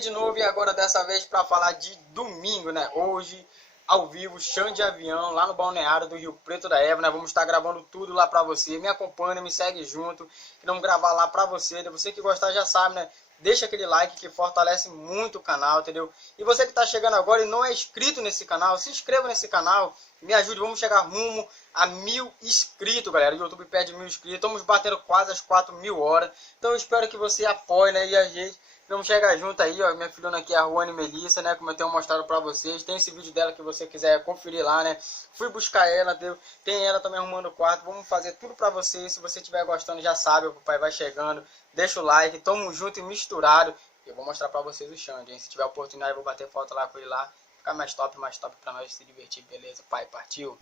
de novo e agora dessa vez para falar de domingo, né? Hoje, ao vivo, chão de avião, lá no balneário do Rio Preto da Eva, né? Vamos estar gravando tudo lá para você. Me acompanha, me segue junto, que vamos gravar lá para você. Você que gostar já sabe, né? Deixa aquele like que fortalece muito o canal, entendeu? E você que está chegando agora e não é inscrito nesse canal, se inscreva nesse canal, me ajude, vamos chegar rumo a 1000 inscritos, galera. O YouTube pede 1000 inscritos, estamos batendo quase as 4000 horas. Então eu espero que você apoie, né? E a gente, vamos chegar junto aí, ó. Minha filhona aqui é a Ruane Melissa, né? Como eu tenho mostrado pra vocês. Tem esse vídeo dela que você quiser conferir lá, né? Fui buscar ela, deu. Tem ela também arrumando o quarto. Vamos fazer tudo pra vocês. Se você estiver gostando, já sabe, o papai vai chegando. Deixa o like, tamo junto e misturado. Eu vou mostrar pra vocês o Xande, hein? Se tiver oportunidade, eu vou bater foto lá com ele lá. Ficar mais top pra nós se divertir, beleza? Pai, partiu.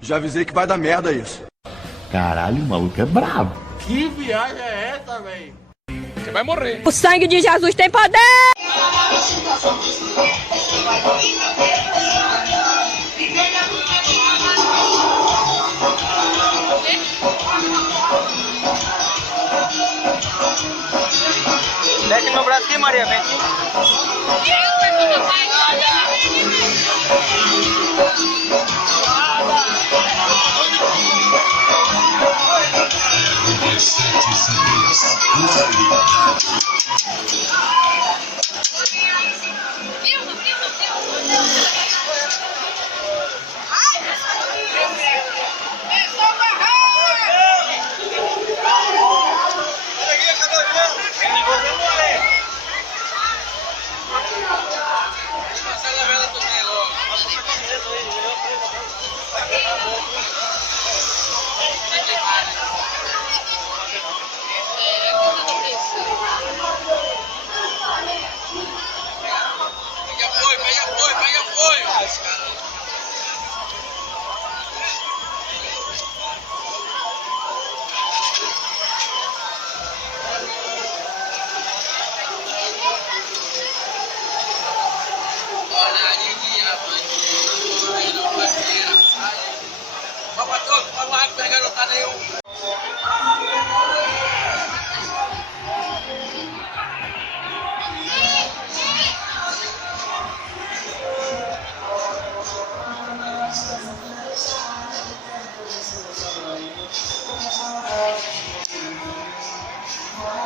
Já avisei que vai dar merda isso. Caralho, o maluco é brabo. Que viagem é essa, velho? Você vai morrer. O sangue de Jesus tem poder! Desce meu braço aqui, Maria, vem aqui.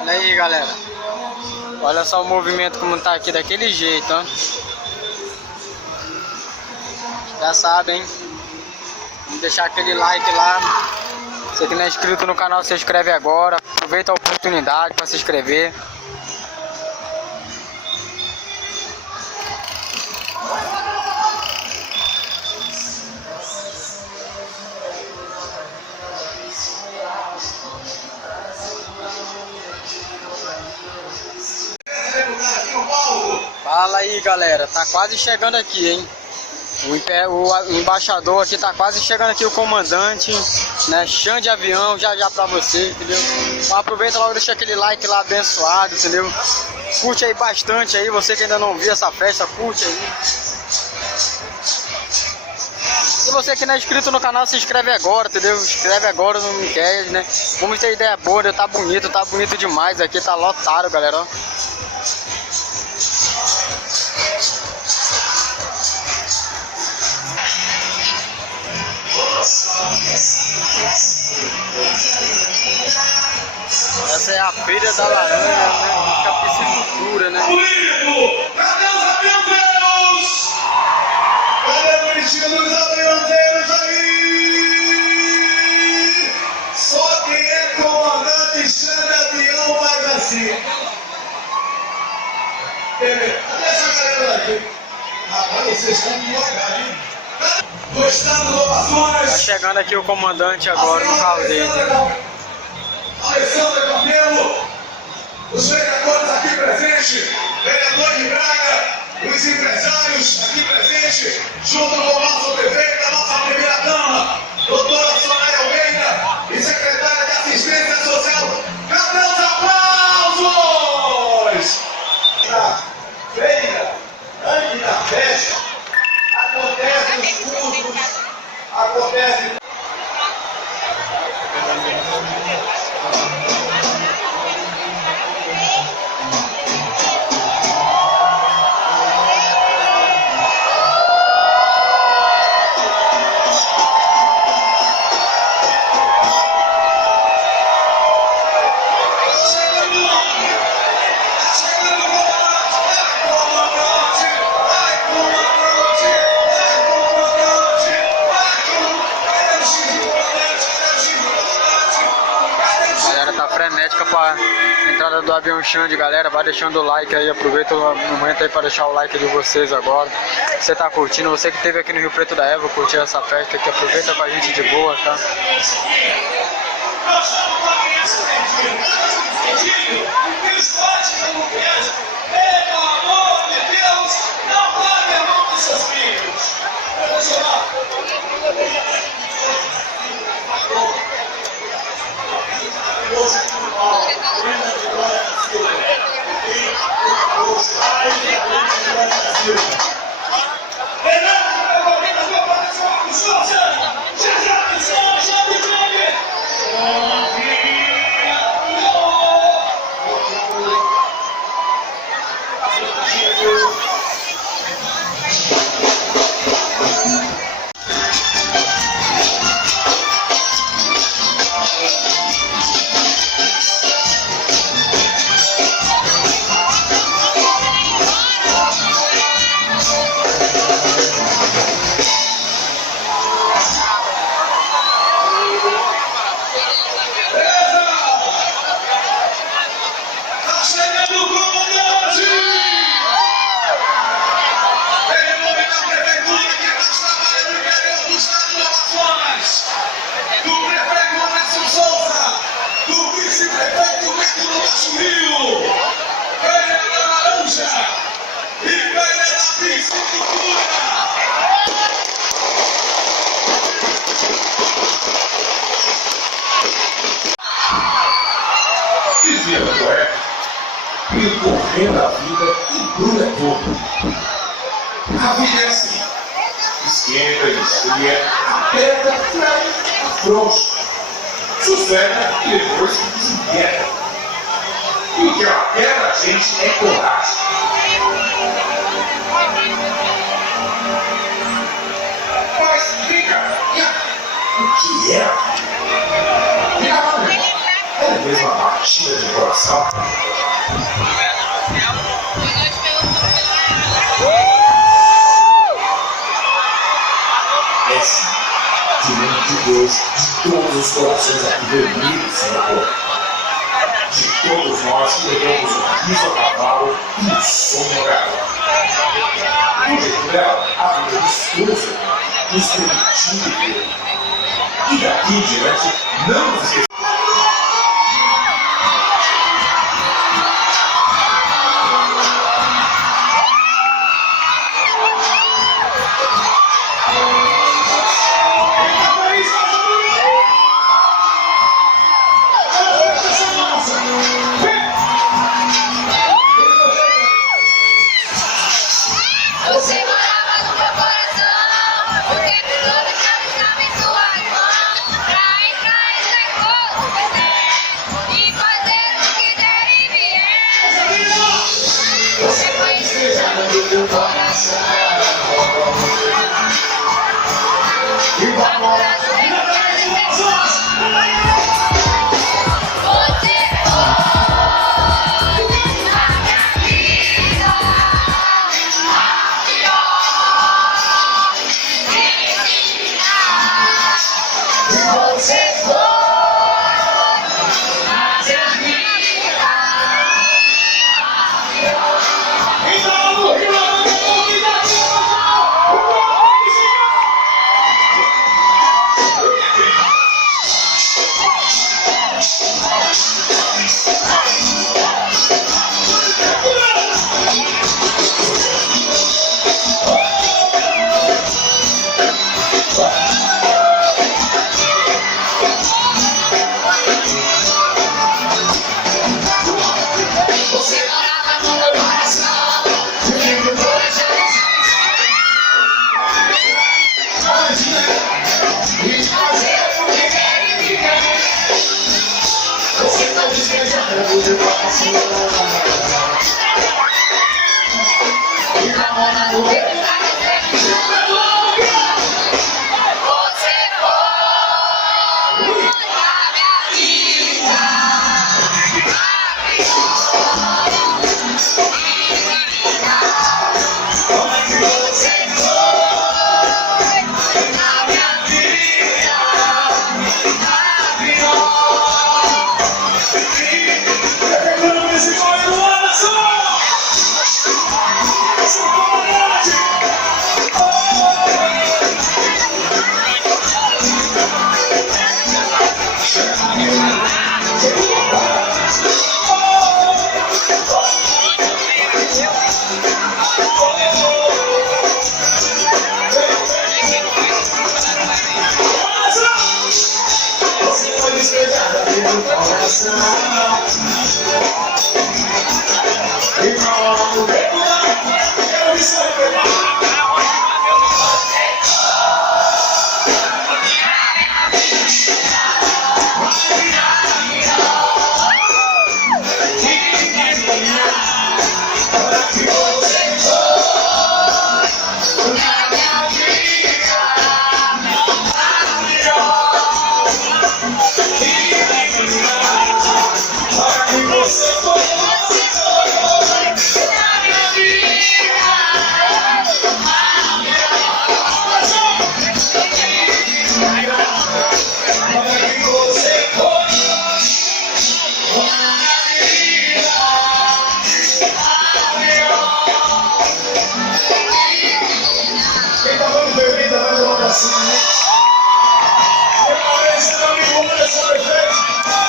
Olha aí, galera. Olha só o movimento como tá aqui daquele jeito, ó. Já sabem, hein? Vamos deixar aquele like lá. Você que não é inscrito no canal, se inscreve agora. Aproveita a oportunidade para se inscrever. Fala aí, galera, tá quase chegando aqui, hein? O embaixador aqui tá quase chegando aqui, o comandante, né? Chão de avião, já pra você, entendeu? Então aproveita logo, deixa aquele like lá abençoado, entendeu? Curte aí bastante aí, você que ainda não viu essa festa, curte aí. E você que não é inscrito no canal, se inscreve agora, entendeu? Inscreve agora, não me quer, né? Vamos ter ideia boa, né? Tá bonito demais aqui, tá lotado, galera, ó. Essa é a feira da laranja, né? Fica a piscicultura, né? Cadê os aviãozeiros? Cadê o bichinho dos aviãozeiros aí? Só quem é comandante chama avião faz assim. Cadê essa galera daqui? Rapaz, vocês estão devagar, hein? Gostando do Ovações? Tá chegando aqui o comandante agora no carro dele. Alessandra Campelo, os vereadores aqui presentes, vereador de Braga, os empresários aqui presentes, junto com o nosso prefeito, a nossa primeira dama, doutora Soraya Almeida, e secretária de Assistência Social. Cadê os aplausos? Na feira, antes da festa, acontece os cursos, acontece. a entrada do avião Xande, galera. Vai deixando o like aí, aproveita o momento aí para deixar o like de vocês agora. Você tá curtindo, você que esteve aqui no Rio Preto da Eva, curtir essa festa aqui, aproveita com a gente de boa, tá? Pelo amor de Deus, não largue a mão dos seus filhos. Viver o poeta, percorrendo a vida e dura tudo. A vida é assim, esquenta, esfria, aperta, trai, afrouxa, sossega e depois se desinquieta. E o que ela quer a gente é coragem. Mas vem cá, o que é a vida? Vem cá, mano. É mesmo uma batida de coração? É sim, diante de Deus, de todos os corações aqui reunidos, Senhor. De todos nós que levamos um riso a cavalo e um sonho a garoto. Do jeito dela, a vida discurso nos permitiu viver. E daqui em diante, não nos esqueçamos.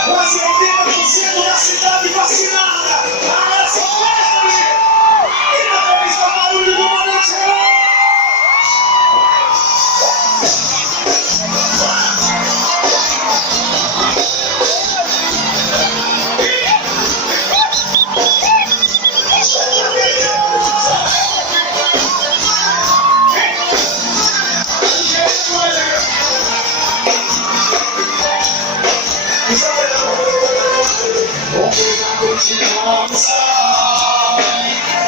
Quase 80% da cidade vacinada. Ah, essa festa, amigo. E na revista Barulho do Monte.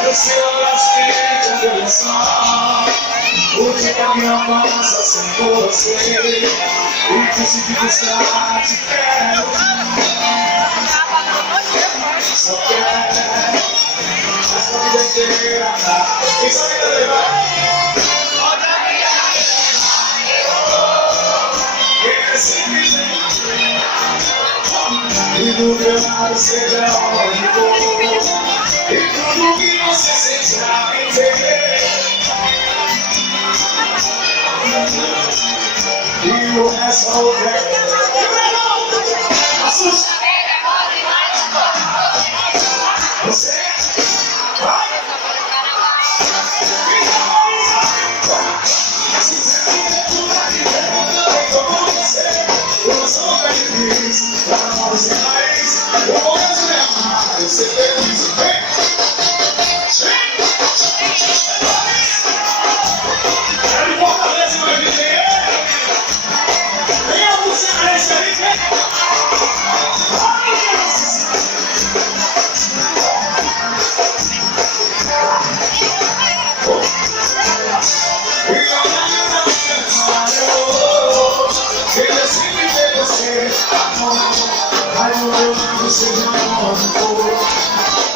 Eu sei bastante a direção. O que caminhão passa sem você. E consegui buscar, te quero. Só quero. Essa vida inteira. Quem sabe da levar? E do meu lado seja onde for. E tudo que você sente pra me ver. E o resto é o resto. Assusta. Você vai. Eu sou feliz, pra nós é mais. Eu vou me amar, eu ser feliz. Vem, ele fortalece meu viver. Venha você crescer aí, vem. Eu sempre ver você, vai no meu lado, seja onde for.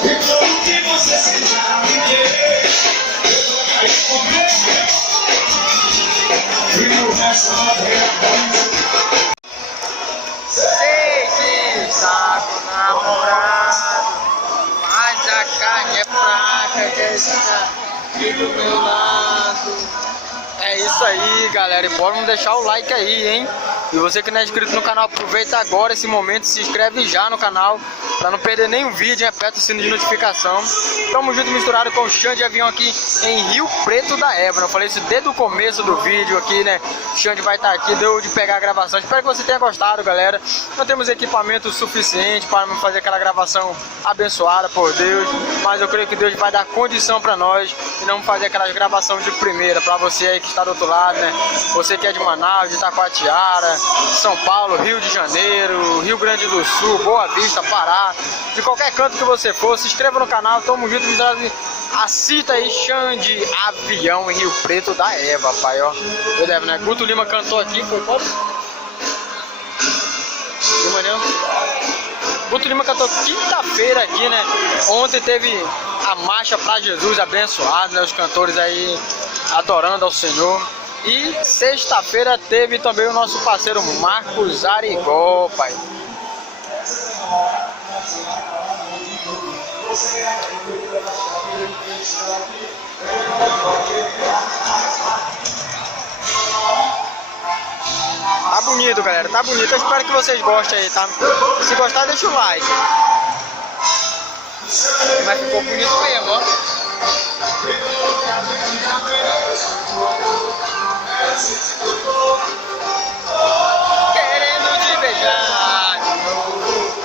E tudo que você sentir me ver, eu vou cair com você. E o resto é Sei que está com namorado, mas a carne é fraca, que está aqui do meu lado. É isso aí, galera, e bora deixar o like aí, hein? E você que não é inscrito no canal, aproveita agora esse momento, se inscreve já no canal pra não perder nenhum vídeo, aperta o sino de notificação. Tamo junto misturado com o Xande Avião aqui em Rio Preto da Eva. Eu falei isso desde o começo do vídeo aqui, né? O Xande vai estar aqui, deu de pegar a gravação. Espero que você tenha gostado, galera. Nós temos equipamento suficiente para fazer aquela gravação abençoada por Deus, mas eu creio que Deus vai dar condição pra nós e não fazer aquelas gravações de primeira pra você aí que está do outro lado, né? Você que é de Manaus, de Itacoatiara, São Paulo, Rio de Janeiro, Rio Grande do Sul, Boa Vista, Pará, de qualquer canto que você for, se inscreva no canal, tamo junto, assista aí Xande Avião em Rio Preto da Eva, pai, ó. Eu devo, né? Guto Lima cantou aqui, foi quando? De manhã. Guto Lima cantou quinta-feira aqui, né? Ontem teve a marcha pra Jesus abençoado, né? Os cantores aí adorando ao Senhor. E sexta-feira teve também o nosso parceiro Marcos Arigó, pai. Tá bonito, galera, tá bonito. Eu espero que vocês gostem aí, tá? Se gostar, deixa o like. Mas ficou bonito mesmo, ó. Querendo te beijar de novo.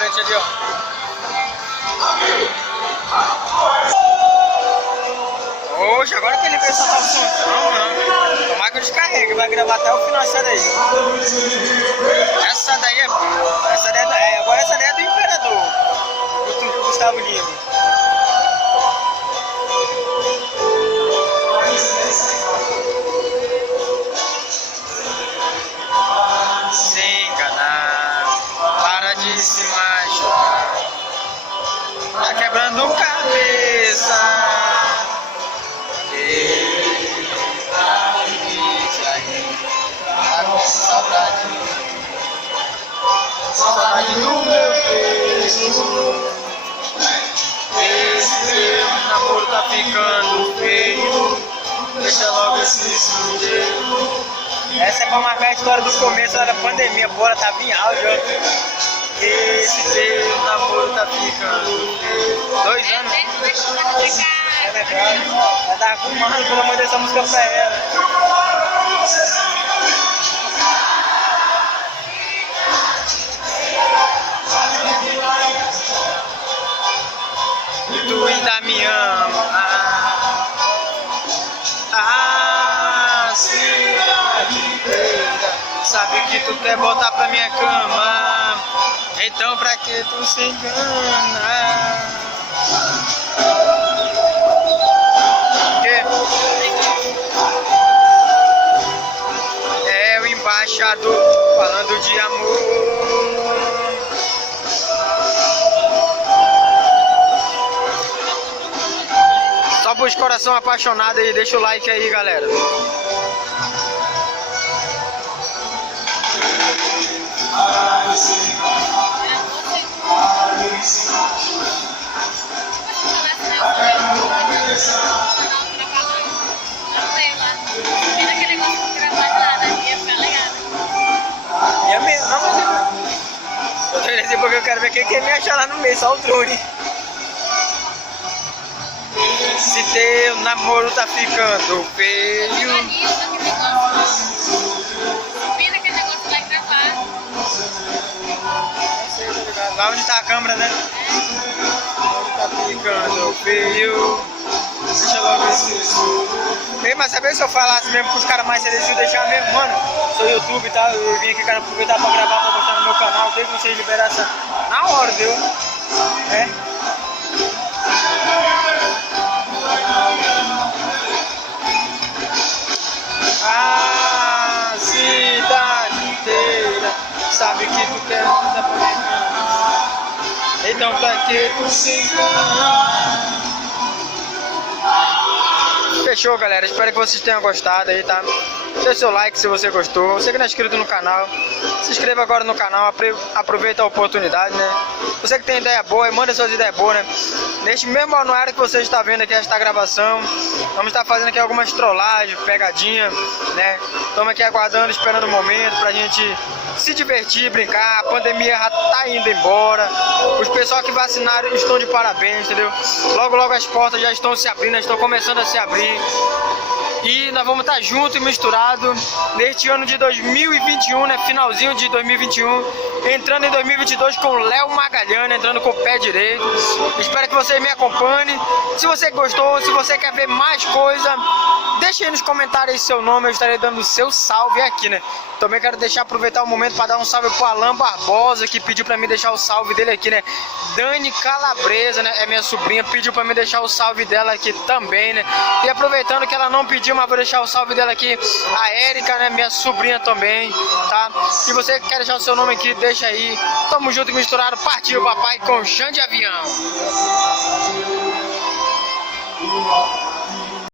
frente ali, ó. Hoje, agora que ele veio soltar o somzão, mano. Tomara que eu descarregue, vai gravar até o final essa daí. Essa daí é boa. Essa daí agora essa daí é do Imperador. Do Gustavo Lima. Se enganar, para de se machucar. Tá quebrando cabeça. Saudade do meu peito. Esse seu namoro tá ficando feio. Deixa logo esse sujeito. Essa é pra marcar a história do começo da pandemia. Bora, tava em áudio. Esse seu namoro tá ficando feio. 2 anos. É verdade. Ela tava arrumando quando eu mandei essa música pra ela. Tu ainda me ama. Cidade inteira sabe que tu quer voltar pra minha cama. Então pra que tu se engana? É o embaixador falando de amor. Só pros coração apaixonado aí, deixa o like aí, galera. É mesmo, não, mas eu tô dizendo porque eu quero ver quem quer me achar lá no meio, só o drone. Se teu namoro tá ficando feio. Lá onde tá a câmera, né? Tá ficando feio. Deixa logo esse. Bem, mas sabe se eu falasse mesmo com os caras mais sérios, deixar mesmo, mano? Sou YouTube e tal, eu vim aqui, quero aproveitar pra gravar, pra botar no meu canal, desde que vocês liberaram essa. Na hora, viu? É. A cidade inteira sabe que tu quer dar pra mim. Então pra que tu se engana? Fechou, galera, espero que vocês tenham gostado aí, tá? Deixe seu like se você gostou. Você que não é inscrito no canal, se inscreva agora no canal, aproveita a oportunidade, né? Você que tem ideia boa, manda suas ideias boas, né? Neste mesmo horário que você está vendo aqui esta gravação, vamos estar fazendo aqui algumas trollagens, pegadinha, né? Estamos aqui aguardando, esperando o momento pra gente se divertir, brincar. A pandemia já tá indo embora. Os pessoal que vacinaram estão de parabéns, entendeu? Logo, logo as portas já estão se abrindo, estão começando a se abrir. E nós vamos estar juntos e misturados neste ano de 2021, né? Finalzinho de 2021, entrando em 2022 com o Léo Magalhães, entrando com o pé direito. Espero que vocês me acompanhem. Se você gostou, se você quer ver mais coisa, deixe aí nos comentários aí seu nome, eu estarei dando o seu salve aqui, né? Também quero aproveitar o momento para dar um salve pro Alan Barbosa, que pediu para mim deixar o salve dele aqui, né? Dani Calabresa, né? É minha sobrinha, pediu para mim deixar o salve dela aqui também, né? E aproveitando que ela não pediu, mas vou deixar o salve dela aqui, a Érica, né? Minha sobrinha também, tá? Se você quer deixar o seu nome aqui, deixa aí. Tamo junto e misturado, partiu papai com Xande Avião.